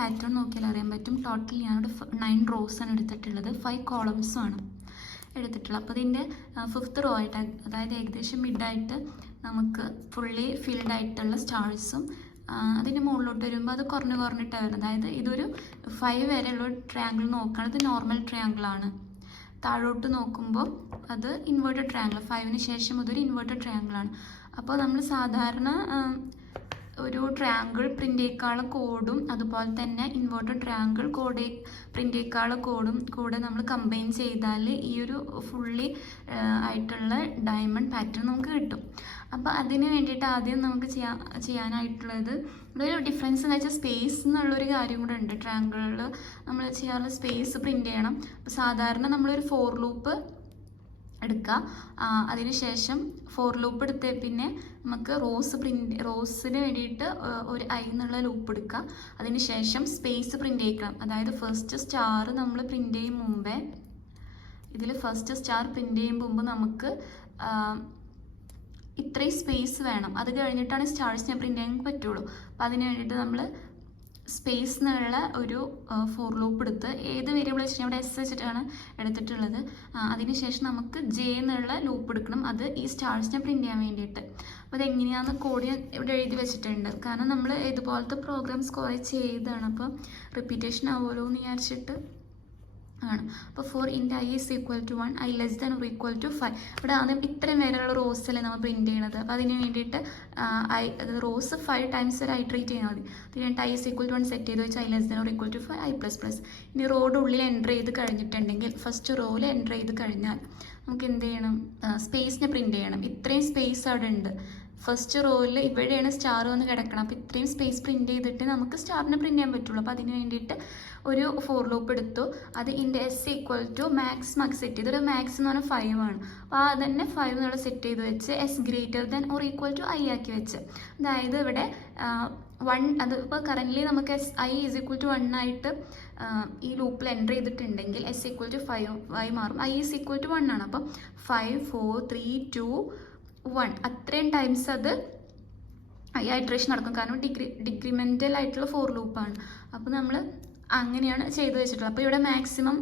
Pattern നോക്കിയാൽ അറിയാൻ പറ്റും. ടോട്ടൽ ഞാനൊരു 9 റോസാണ് എടുത്തിട്ടുള്ളത്, 5 കോളംസും ആണ് എടുത്തിട്ടുള്ളത്. അപ്പോൾ ഇതിൻ്റെ 5th റോ ആയിട്ട്, അതായത് ഏകദേശം മിഡായിട്ട് നമുക്ക് ഫുള്ളി ഫിൽഡ് ആയിട്ടുള്ള സ്റ്റാർസും അതിൻ്റെ മുകളിലോട്ട് വരുമ്പോൾ അത് കുറഞ്ഞിട്ടാണ് വരുന്നത്. അതായത് ഇതൊരു 5 വരെയുള്ള ട്രയാങ്കിൾ നോക്കുകയാണെങ്കിൽ ഇത് നോർമൽ ട്രയാങ്കിളാണ്. താഴോട്ട് നോക്കുമ്പോൾ അത് ഇൻവേർട്ടഡ് ട്രയാങ്കിൾ, 5ന് ശേഷം അതൊരു ഇൻവേർട്ടഡ് ട്രയാങ്കിളാണ്. അപ്പോൾ നമ്മൾ സാധാരണ ഒരു ട്രയാങ്കിൾ പ്രിൻ്റേക്കാളും കോഡും അതുപോലെ തന്നെ ഇൻവേർട്ടഡ് ട്രയാങ്കിൾ പ്രിൻ്റേക്കാളും കോഡും കൂടെ നമ്മൾ കമ്പൈൻ ചെയ്താൽ ഈ ഒരു ഫുള്ളി ആയിട്ടുള്ള ഡയമണ്ട് പാറ്റേൺ നമുക്ക് കിട്ടും. അപ്പോൾ അതിന് വേണ്ടിയിട്ട് ആദ്യം നമുക്ക് ചെയ്യാനായിട്ടുള്ളത് ഒരു ഡിഫറൻസ് എന്ന് വെച്ചാൽ സ്പേസ് എന്നുള്ളൊരു കാര്യം കൂടെ ഉണ്ട്. ട്രയാങ്കിളിൽ നമ്മൾ ചെയ്യാറുള്ള സ്പേസ് പ്രിൻ്റ് ചെയ്യണം. അപ്പോൾ സാധാരണ നമ്മളൊരു 4 ലൂപ്പ് എടുക്കുക, അതിനുശേഷം 4 ലൂപ്പ് എടുത്ത് പിന്നെ നമുക്ക് റോസിന് വേണ്ടിയിട്ട് ഒരു ഐ എന്നുള്ള ലൂപ്പ് എടുക്കുക. അതിനുശേഷം സ്പേസ് പ്രിൻ്റ് ചെയ്യിക്കണം. അതായത് ഫസ്റ്റ് സ്റ്റാർ നമ്മൾ പ്രിൻ്റ് ചെയ്യും മുമ്പേ, ഇതിൽ ഫസ്റ്റ് സ്റ്റാർ പ്രിൻ്റ് ചെയ്യും മുമ്പ് നമുക്ക് ഇത്രയും സ്പേസ് വേണം. അത് കഴിഞ്ഞിട്ടാണ് സ്റ്റാർസിനെ പ്രിൻ്റ് ചെയ്യാൻ പറ്റുള്ളൂ. അപ്പോൾ അതിന് വേണ്ടിയിട്ട് നമ്മൾ സ്പേസ് എന്നുള്ള ഒരു 4 ലൂപ്പ് എടുത്ത് ഏത് വേരിയബിൾ വെച്ചിട്ട് ഇവിടെ എസ് വെച്ചിട്ടാണ് എടുത്തിട്ടുള്ളത്. അതിനുശേഷം നമുക്ക് ജെ എന്നുള്ള ലൂപ്പ് എടുക്കണം, അത് ഈ സ്റ്റാർസിനെ പ്രിൻ്റ് ചെയ്യാൻ വേണ്ടിയിട്ട്. അപ്പോൾ അതെങ്ങനെയാണെന്ന് കോഡ് ഞാൻ ഇവിടെ എഴുതി വെച്ചിട്ടുണ്ട്. കാരണം നമ്മൾ ഇതുപോലത്തെ പ്രോഗ്രാംസ് കുറേ ചെയ്തതാണ്, അപ്പോൾ റിപ്പീറ്റേഷൻ ആവുമല്ലോ എന്ന് വിചാരിച്ചിട്ട് ആണ്. അപ്പോൾ 4 × i = 1, i <= 5. ഇവിടെ ആദ്യം ഇത്രയും വരെയുള്ള റോസല്ലേ നമ്മൾ പ്രിൻറ്റ് ചെയ്യണത്. അപ്പോൾ അതിന് വേണ്ടിയിട്ട് റോസ് 5 ടൈംസ് വരെ ഐട്രേറ്റ് ചെയ്താൽ മതി. അതിനായിട്ട് i = 1 സെറ്റ് ചെയ്ത് വെച്ച് i <= 5, i++. ഇനി റോഡ് ഉള്ളിൽ എൻ്റർ ചെയ്ത് കഴിഞ്ഞിട്ടുണ്ടെങ്കിൽ, ഫസ്റ്റ് റോയിൽ എൻ്റർ ചെയ്ത് കഴിഞ്ഞാൽ നമുക്ക് എന്ത് ചെയ്യണം, സ്പേസിനെ പ്രിൻറ്റ് ചെയ്യണം. ഇത്രയും സ്പേസ് അവിടെ ഉണ്ട്. ഫസ്റ്റ് റോയിൽ ഇവിടെയാണ് സ്റ്റാർ വന്ന് കിടക്കണം. അപ്പോൾ ഇത്രയും സ്പേസ് പ്രിൻറ്റ് ചെയ്തിട്ട് നമുക്ക് സ്റ്റാറിനെ പ്രിൻറ്റ് ചെയ്യാൻ പറ്റുള്ളൂ. അപ്പോൾ അതിന് വേണ്ടിയിട്ട് ഒരു 4 ലൂപ്പ് എടുത്തു. അത് ഇൻ്റെ s = മാക്സ് സെറ്റ് ചെയ്ത്, ഒരു മാക്സ് എന്ന് പറഞ്ഞാൽ 5 ആണ്. അപ്പോൾ അത് തന്നെ 5 എന്നുള്ള സെറ്റ് ചെയ്ത് വെച്ച് s > i ആക്കി വെച്ച്, അതായത് ഇവിടെ 1, അത് ഇപ്പോൾ കറൻ്റ്ലി നമുക്ക് i = 1 ആയിട്ട് ഈ ലൂപ്പിൽ എൻ്റർ ചെയ്തിട്ടുണ്ടെങ്കിൽ s = 5 മാറും. i = 1 ആണ്. അപ്പം 5, 4, 3, 2, 1 അത്രയും ടൈംസ് അത് ഈ ഐട്രേഷൻ നടക്കും. കാരണം ഡിക്രിമെൻ്റൽ ആയിട്ടുള്ള 4 ലൂപ്പാണ്. അപ്പോൾ നമ്മൾ അങ്ങനെയാണ് ചെയ്ത് വെച്ചിട്ടുള്ളത്. അപ്പോൾ ഇവിടെ മാക്സിമം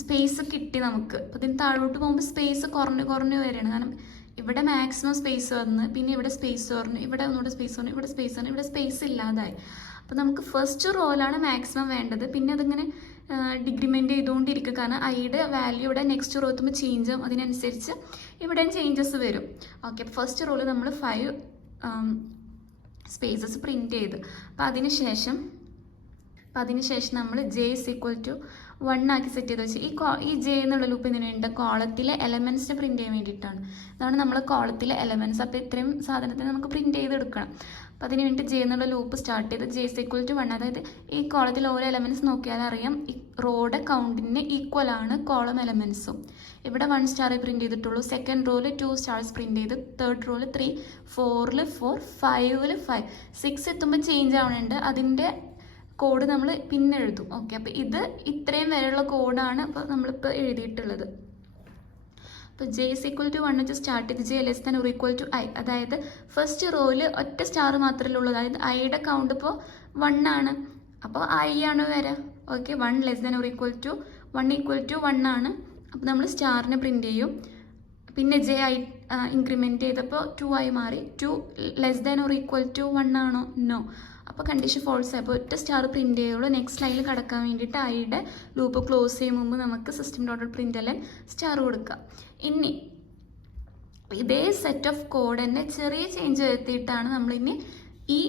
സ്പേസ് കിട്ടി നമുക്ക്. അപ്പോൾ ഇതിന് താഴോട്ട് പോകുമ്പോൾ സ്പേസ് കുറഞ്ഞ് വരികയാണ്. കാരണം ഇവിടെ മാക്സിമം സ്പേസ് വന്ന്, പിന്നെ ഇവിടെ സ്പേസ് കുറഞ്ഞു, ഇവിടെ ഒന്നുകൂടെ സ്പേസ് കുറഞ്ഞു, ഇവിടെ സ്പേസ് കുറഞ്ഞു, ഇവിടെ സ്പേസ് ഇല്ലാതായി. അപ്പോൾ നമുക്ക് ഫസ്റ്റ് റോയിലാണ് മാക്സിമം വേണ്ടത്. പിന്നെ അതിങ്ങനെ ഡിക്രിമെൻ്റ് ചെയ്തുകൊണ്ടിരിക്കുക. കാരണം ഐയുടെ വാല്യൂ ഇവിടെ നെക്സ്റ്റ് റോ എത്തുമ്പോൾ ചേഞ്ച് ആവും. അതിനനുസരിച്ച് ഇവിടെയും ചേഞ്ചസ് വരും. ഓക്കെ, അപ്പോൾ ഫസ്റ്റ് റോയിൽ നമ്മൾ 5 സ്പേസസ് പ്രിൻറ്റ് ചെയ്ത്, അപ്പോൾ അതിനുശേഷം നമ്മൾ j = 1 ആക്കി സെറ്റ് ചെയ്ത് വെച്ച് ഈ j എന്നുള്ള ലൂപ്പ് എന്തിനുണ്ട്, കോളത്തിലെ എലമെൻറ്റ്സിനെ പ്രിൻറ്റ് ചെയ്യാൻ വേണ്ടിയിട്ടാണ്. അതാണ് നമ്മൾ കോളത്തിലെ എലമെൻറ്റ്സ്. അപ്പോൾ ഇത്രയും സാധനത്തിന് നമുക്ക് പ്രിൻറ്റ് ചെയ്തെടുക്കണം. അപ്പോൾ അതിന് വേണ്ടി j എന്നുള്ള ലൂപ്പ് സ്റ്റാർട്ട് ചെയ്ത് j = 1, അതായത് ഈ കോളത്തിലെ ഓരോ എലമെൻറ്റ്സ് നോക്കിയാൽ അറിയാം ഈ റോയുടെ കൗണ്ടിന് ഈക്വൽ ആണ് കോളം എലമെൻറ്റ്സും. ഇവിടെ 1 സ്റ്റാർ പ്രിൻറ്റ് ചെയ്തിട്ടുള്ളൂ. സെക്കൻഡ് റോയിൽ 2 സ്റ്റാർസ് പ്രിൻറ്റ് ചെയ്ത്, തേർഡ് റോയിൽ 3, 4ൽ 4, 5ൽ 5, 6 എത്തുമ്പോൾ ചേഞ്ച് ആവുന്നുണ്ട്. അതിൻ്റെ കോഡ് നമ്മൾ പിന്നെ എഴുതും. ഓക്കെ, അപ്പോൾ ഇത് ഇത്രയും വരെയുള്ള കോഡാണ് ഇപ്പോൾ നമ്മളിപ്പോൾ എഴുതിയിട്ടുള്ളത്. അപ്പോൾ j = 1 വെച്ച് സ്റ്റാർട്ട് ചെയ്ത് j <= i, അതായത് ഫസ്റ്റ് റോയിൽ ഒറ്റ സ്റ്റാർ മാത്രമേ ഉള്ളൂ. അതായത് ഐയുടെ കൗണ്ട് ഇപ്പോൾ 1 ആണ്. അപ്പോൾ i ആണ് വരിക. ഓക്കെ, 1 <= 1 ആണ്. അപ്പോൾ നമ്മൾ സ്റ്റാറിനെ പ്രിൻറ്റ് ചെയ്യും. പിന്നെ j ഇൻക്രിമെൻറ്റ് ചെയ്തപ്പോൾ 2i മാറി. 2 <= 1 ആണോ? നോ. അപ്പോൾ കണ്ടീഷൻ ഫോൾസ് ആയി. അപ്പോൾ ഒറ്റ സ്റ്റാർ പ്രിൻറ്റ് ചെയ്യുള്ളൂ. നെക്സ്റ്റ് ലൈനിൽ കടക്കാൻ വേണ്ടിയിട്ട് ഐയുടെ ലൂപ്പ് ക്ലോസ് ചെയ്യും മുമ്പ് നമുക്ക് system.println സ്റ്റാർ കൊടുക്കാം. ഇനി ഇതേ സെറ്റ് ഓഫ് കോഡ് തന്നെ ചെറിയ ചേഞ്ച് വരുത്തിയിട്ടാണ് നമ്മളിനി ഈ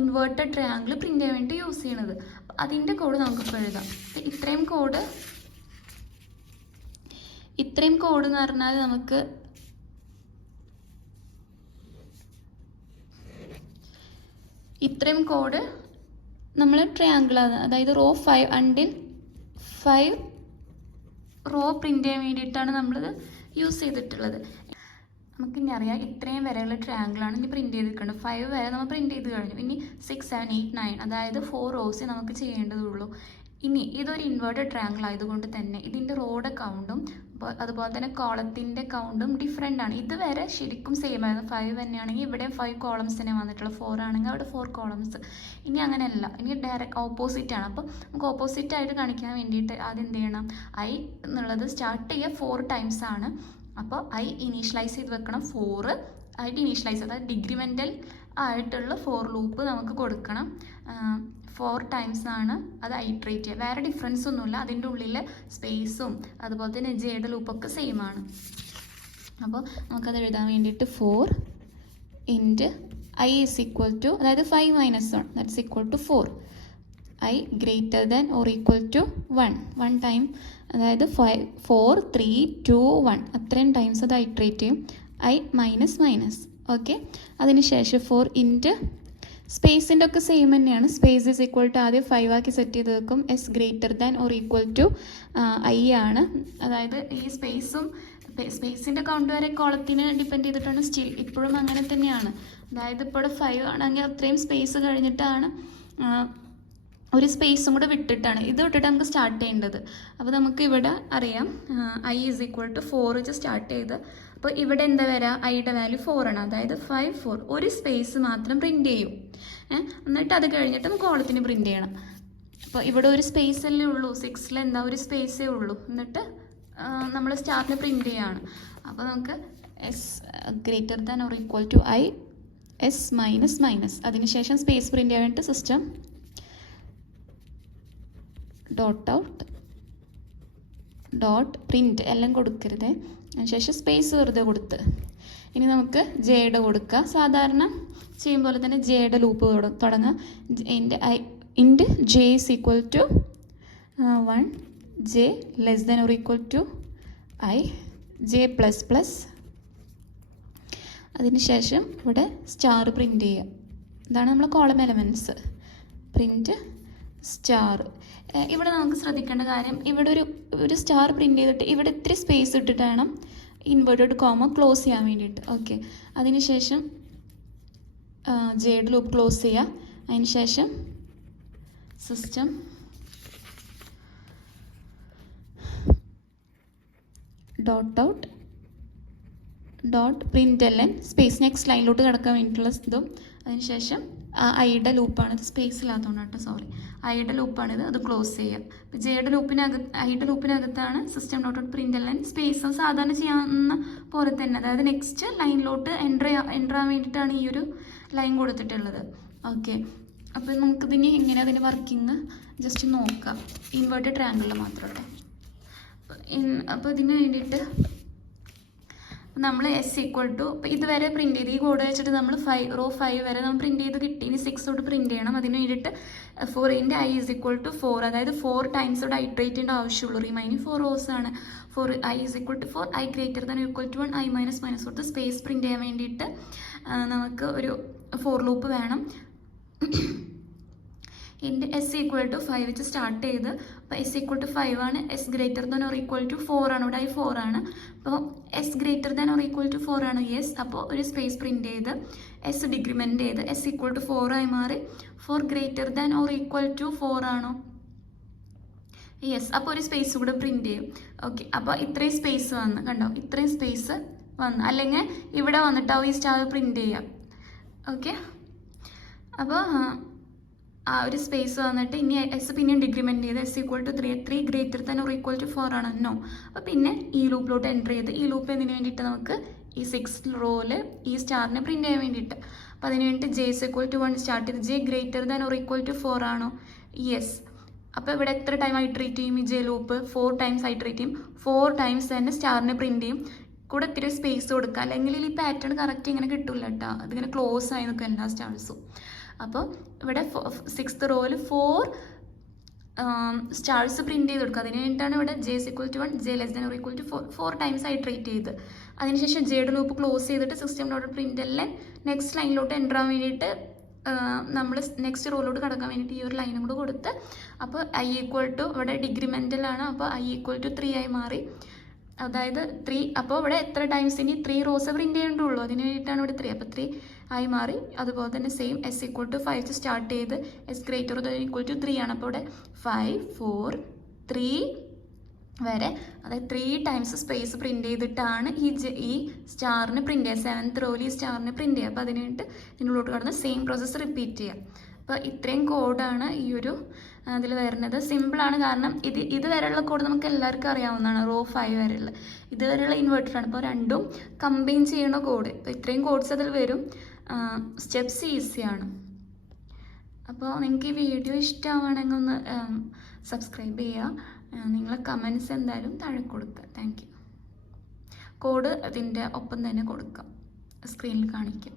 ഇൻവേർട്ടഡ് ട്രയാങ്കിൾ പ്രിൻറ്റ് ചെയ്യാൻ വേണ്ടി യൂസ് ചെയ്യണത്. അതിൻ്റെ കോഡ് നമുക്കിപ്പോൾ എഴുതാം. ഇത്രയും കോഡ് എന്ന് പറഞ്ഞാൽ നമുക്ക് ഇത്രയും കോഡ് നമ്മൾ ട്രയാങ്കിളാണ്, അതായത് റോ 5 അണ്ടിൽ 5 റോ പ്രിൻറ്റ് ചെയ്യാൻ വേണ്ടിയിട്ടാണ് നമ്മളിത് യൂസ് ചെയ്തിട്ടുള്ളത്. നമുക്കിനി അറിയാം ഇത്രയും വരെയുള്ള ട്രയാങ്കിളാണ് ഇനി പ്രിൻറ്റ് ചെയ്തിരിക്കുന്നത്. 5 വരെ നമ്മൾ പ്രിൻറ്റ് ചെയ്ത് കഴിഞ്ഞു. ഇനി 6, 7, 8, 9, അതായത് 4 റോസ് നമുക്ക് ചെയ്യേണ്ടതുള്ളൂ. ഇനി ഇതൊരു ഇൻവേർട്ടഡ് ട്രയാങ്കിൾ ആയതുകൊണ്ട് തന്നെ ഇതിൻ്റെ റോയുടെ കൗണ്ടും അപ്പോൾ അതുപോലെ തന്നെ കോളത്തിൻ്റെ കൗണ്ടും ഡിഫറെൻ്റ് ആണ്. ഇതുവരെ ശരിക്കും സെയിം ആയിരുന്നു. 5 തന്നെയാണെങ്കിൽ ഇവിടെ 5 കോളംസ് തന്നെ വന്നിട്ടുള്ളൂ. 4 ആണെങ്കിൽ അവിടെ 4 കോളംസ്. ഇനി അങ്ങനെയല്ല, ഇനി ഡയറക്റ്റ് ഓപ്പോസിറ്റ് ആണ്. അപ്പോൾ നമുക്ക് ഓപ്പോസിറ്റ് ആയിട്ട് കാണിക്കാൻ വേണ്ടിയിട്ട് ആദ്യം എന്ത് ചെയ്യണം, ഐ എന്നുള്ളത് സ്റ്റാർട്ട് ചെയ്യുക 4 ടൈംസ് ആണ്. അപ്പോൾ ഐ ഇനീഷ്യലൈസ് ചെയ്ത് വെക്കണം 4 ആയിട്ട് ഇനീഷ്യലൈസ്, അതായത് ഡിഗ്രിമെൻ്റൽ ആയിട്ടുള്ള 4 ലൂപ്പ് നമുക്ക് കൊടുക്കണം. 4 ടൈംസ് ആണ് അത് ഐട്രേറ്റ് ചെയ്യുക. വേറെ ഡിഫറൻസ് ഒന്നുമില്ല. അതിൻ്റെ ഉള്ളിൽ സ്പേസും അതുപോലെ തന്നെ ജെയുടെ ലൂപ്പൊക്കെ സെയിം ആണ്. അപ്പോൾ നമുക്കത് എഴുതാൻ വേണ്ടിയിട്ട് 4 int i is equal to, അതായത് 5 minus 1 that's equal to 4. I greater than or equal to 1 time, അതായത് 5 4 3 2 1 അത്രയും ടൈംസ് അത് ഐട്രേറ്റ് ചെയ്യും. I minus minus. ഓക്കെ, അതിനുശേഷം 4 ഇൻറ്റ് സ്പേസിൻ്റെ ഒക്കെ സെയിം തന്നെയാണ്. സ്പേസ് ഇസ് ഈക്വൽ ടു ആദ്യം 5 ആക്കി സെറ്റ് ചെയ്ത് വെക്കും. S greater than or equal to i ആണ്. അതായത് ഈ സ്പേസിൻ്റെ കൗണ്ട് വരെ കോളത്തിന് ഡിപ്പെൻഡ് ചെയ്തിട്ടാണ് സ്റ്റിൽ ഇപ്പോഴും അങ്ങനെ തന്നെയാണ്. അതായത് ഇപ്പോൾ 5 ആണെങ്കിൽ അത്രയും സ്പേസ് കഴിഞ്ഞിട്ടാണ് ഒരു സ്പേസും കൂടെ വിട്ടിട്ടാണ് ഇത് വിട്ടിട്ട് നമുക്ക് സ്റ്റാർട്ട് ചെയ്യേണ്ടത്. അപ്പോൾ നമുക്ക് ഇവിടെ അറിയാം ഐ ഈസ് ഈക്വൽ ടു 4 വെച്ച് സ്റ്റാർട്ട് ചെയ്ത്. അപ്പോൾ ഇവിടെ എന്താ വരിക, ഐയുടെ വാല്യൂ 4 ആണ്. അതായത് 5 4 ഒരു സ്പേസ് മാത്രം പ്രിൻറ്റ് ചെയ്യും. എന്നിട്ട് അത് കഴിഞ്ഞിട്ട് നമുക്ക് കോളത്തിന് പ്രിൻറ്റ് ചെയ്യണം. അപ്പോൾ ഇവിടെ ഒരു സ്പേസ് അല്ലേ ഉള്ളൂ, 6ൽ എന്താ ഒരു സ്പേസേ ഉള്ളൂ. എന്നിട്ട് നമ്മൾ സ്റ്റാറിന് പ്രിൻറ്റ് ചെയ്യുകയാണ്. അപ്പോൾ നമുക്ക് s greater than or equal to i s minus minus. അതിനുശേഷം സ്പേസ് പ്രിൻറ്റ് ചെയ്യാൻ വേണ്ടിയിട്ട് system dot out dot print എല്ലാം കൊടുക്കരുത്. അതിനുശേഷം സ്പേസ് വെറുതെ കൊടുത്ത് ഇനി നമുക്ക് ജെയുടെ കൊടുക്കുക. സാധാരണ ചെയ്യും പോലെ തന്നെ ജെയുടെ ലൂപ്പ് തുടങ്ങുക. Int J is equal to 1 J less than or equal to I J plus plus. അതിനുശേഷം ഇവിടെ സ്റ്റാർ പ്രിൻറ്റ് ചെയ്യുക. ഇതാണ് നമ്മൾ കോളം എലമെൻറ്റ്സ്. Print star. ഇവിടെ നമുക്ക് ശ്രദ്ധിക്കേണ്ട കാര്യം, ഇവിടെ ഒരു സ്റ്റാർ പ്രിൻറ്റ് ചെയ്തിട്ട് ഇവിടെ ഇത്തിരി സ്പേസ് ഇട്ടിട്ട് വേണം ഇൻവേർട്ടഡ് കോമ ക്ലോസ് ചെയ്യാൻ വേണ്ടിയിട്ട്. ഓക്കെ, അതിനുശേഷം ജെയുടെ ലൂപ്പ് ക്ലോസ് ചെയ്യുക. അതിനുശേഷം system dot out dot print L N space next ലൈനിലോട്ട് കിടക്കാൻ വേണ്ടിയിട്ടുള്ള ഇതും. അതിനുശേഷം ഐയുടെ ലൂപ്പാണിത്, സ്പേസ് ഇല്ലാത്തതുകൊണ്ട് കേട്ടോ, സോറി. ഐയുടെ ലൂപ്പാണിത്, അത് ക്ലോസ് ചെയ്യുക. അപ്പോൾ ഐയുടെ ലൂപ്പിനകത്താണ് system dot out print L N space സാധാരണ ചെയ്യാവുന്ന പോലെ തന്നെ, അതായത് നെക്സ്റ്റ് ലൈനിലോട്ട് എൻ്റർ ആവാൻ വേണ്ടിയിട്ടാണ് ഈ ഒരു ലൈൻ കൊടുത്തിട്ടുള്ളത്. ഓക്കെ, അപ്പോൾ നമുക്കിതിന് എങ്ങനെ അതിൻ്റെ വർക്കിംഗ് ജസ്റ്റ് നോക്കാം. ഇൻവേർട്ടഡ് ട്രയാങ്കിളിൽ മാത്രം കേട്ടോ. അപ്പോൾ ഇതിന് വേണ്ടിയിട്ട് നമ്മൾ എസ് ഈക്വൽ ടു ഇതുവരെ പ്രിൻറ്റ് ചെയ്ത് ഈ കോഡ് വെച്ചിട്ട് നമ്മൾ റോ 5 വരെ നമ്മൾ പ്രിൻറ്റ് ചെയ്ത് കിട്ടി. ഇനി 6 തൊട്ട് പ്രിൻറ്റ് ചെയ്യണം. അതിന് വേണ്ടിയിട്ട് 4 int i is equal to 4, അതായത് 4 ടൈംസ് തൊട്ട് ഐട്രേറ്റ് ചെയ്യേണ്ട ആവശ്യമുള്ളൂ. റിമൈനിങ് 4 റോസ് ആണ്. 4 i is equal to 4 i greater than equal to 1 i minus minus കൊടുത്ത് സ്പേസ് പ്രിൻറ്റ് ചെയ്യാൻ വേണ്ടിയിട്ട് നമുക്ക് ഒരു 4 ലൂപ്പ് വേണം. ഇൻറ്റ് എസ് ഈക്വൽ ടു 5 വെച്ച് സ്റ്റാർട്ട് ചെയ്ത്, അപ്പോൾ എസ് ഈക്വൽ ടു 5 ആണ്. S greater than or equal to 4 ആണ്. ഇവിടെ ഐ 4 ആണ്. അപ്പോൾ s greater than or equal to 4 ആണ്. യെസ്, അപ്പോൾ ഒരു സ്പേസ് പ്രിൻറ്റ് ചെയ്ത് എസ് ഡിഗ്രിമെൻ്റ് ചെയ്ത് എസ് ഈക്വൽ ടു 4 ആയി മാറി. 4 greater than or equal to 4 ആണോ? യെസ്, അപ്പോൾ ഒരു സ്പേസ് കൂടെ പ്രിൻറ്റ് ചെയ്യും. ഓക്കെ, അപ്പോൾ ഇത്രയും സ്പേസ് വന്ന് കണ്ടോ, ഇത്രയും സ്പേസ് വന്ന്, അല്ലെങ്കിൽ ഇവിടെ വന്നിട്ടാവും ഈ സ്റ്റാർ പ്രിൻറ്റ് ചെയ്യാം. ഓക്കെ, അപ്പോൾ ആ ഒരു സ്പേസ് വന്നിട്ട് ഇനി എസ് പിന്നെയും ഡിഗ്രിമെൻറ്റ് ചെയ്ത് s equal to 3 greater than or equal to 4 ആണ്. നോ. അപ്പോൾ പിന്നെ ഈ ലൂപ്പിലോട്ട് എൻ്റർ ചെയ്ത് ഈ ലൂപ്പ് എന്തിനു വേണ്ടിയിട്ട് നമുക്ക് ഈ 6th റോയിൽ ഈ സ്റ്റാറിനെ പ്രിൻറ്റ് ചെയ്യാൻ വേണ്ടിയിട്ട്. അപ്പോൾ അതിന് വേണ്ടിയിട്ട് J is equal to 1 start ചെയ്ത് J greater than or equal to 4 ആണോ? യെസ്. അപ്പോൾ ഇവിടെ എത്ര ടൈം ഐട്രേറ്റ് ചെയ്യും ഈ ജെ ലൂപ്പ്? 4 ടൈംസ് ഐട്രേറ്റ് ചെയ്യും. 4 ടൈംസ് തന്നെ സ്റ്റാറിനെ പ്രിൻറ്റ് ചെയ്യും. കൂടെ ഇത്തിരി സ്പേസ് കൊടുക്കുക, അല്ലെങ്കിൽ ഈ പാറ്റേൺ കറക്റ്റ് ഇങ്ങനെ കിട്ടില്ല കേട്ടോ. അതിങ്ങനെ ക്ലോസ് ആയി നിൽക്കും എല്ലാ സ്റ്റാർസും. അപ്പോൾ ഇവിടെ 6th റോയിൽ 4 സ്റ്റാർസ് പ്രിൻറ്റ് ചെയ്ത് കൊടുക്കുക. അതിന് വേണ്ടിയിട്ടാണ് ഇവിടെ j is equal to 1 J less than or equal to 4 times iterate ചെയ്ത്. അതിനുശേഷം ജെയുടെ ലൂപ്പ് ക്ലോസ് ചെയ്തിട്ട് സിസ്റ്റം ഡോട്ട് പ്രിൻറ്റ് എല്ലാം നെക്സ്റ്റ് ലൈനിലോട്ട് എൻ്റർ ആവാൻ വേണ്ടിയിട്ട് നമ്മൾ നെക്സ്റ്റ് റോയിലോട്ട് കടക്കാൻ വേണ്ടിയിട്ട് ഈ ഒരു ലൈനും കൂടെ കൊടുത്ത്, അപ്പോൾ ഐ ഈക്വൽ ടു ഇവിടെ ഡിഗ്രിമെൻ്റലാണ്. അപ്പോൾ ഐ ഈക്വൽ ടു 3 ആയി മാറി. അതായത് 3, അപ്പോൾ ഇവിടെ എത്ര ടൈംസ് ഇനി 3 റോസ് പ്രിൻറ്റ് ചെയ്യേണ്ടുള്ളൂ. അതിന് വേണ്ടിയിട്ടാണ് ഇവിടെ 3. അപ്പോൾ 3 ആയി മാറി. അതുപോലെ തന്നെ same S equal to 5 start ചെയ്ത് S greater than equal to 3 ആണ്. അപ്പോൾ ഇവിടെ 5 4 3 വരെ, അതായത് 3 ടൈംസ് സ്പേസ് പ്രിൻറ്റ് ചെയ്തിട്ടാണ് ഈ സ്റ്റാറിന് പ്രിൻറ്റ് ചെയ്യുക. 7th റോയിൽ ഈ സ്റ്റാറിന് പ്രിൻറ്റ് ചെയ്യുക. അപ്പോൾ അതിനായിട്ട് ഇതിനുള്ളിലോട്ട് കടന്ന് സെയിം പ്രോസസ്സ് റിപ്പീറ്റ് ചെയ്യുക. അപ്പോൾ ഇത്രയും കോഡാണ് ഈ ഒരു അതിൽ വരുന്നത്. സിമ്പിളാണ്, കാരണം ഇത് വരെയുള്ള കോഡ് നമുക്ക് എല്ലാവർക്കും അറിയാവുന്നതാണ്. റോ 5 വരെയുള്ള ഇതുവരെയുള്ള ഇൻവേർട്ടറാണ്. അപ്പോൾ രണ്ടും കമ്പൈൻ ചെയ്യണ കോഡ്. അപ്പോൾ ഇത്രയും കോഡ്സ് അതിൽ വരും. സ്റ്റെപ്സ് ഈസിയാണ്. അപ്പോൾ നിങ്ങൾക്ക് ഈ വീഡിയോ ഇഷ്ടമാവുകയാണെങ്കിൽ ഒന്ന് സബ്സ്ക്രൈബ് ചെയ്യുക. നിങ്ങളെ കമൻസ് എന്തായാലും താഴെ കൊടുക്കുക. Thank you. കോഡ് അതിൻ്റെ ഒപ്പം തന്നെ കൊടുക്കാം, സ്ക്രീനിൽ കാണിക്കാം.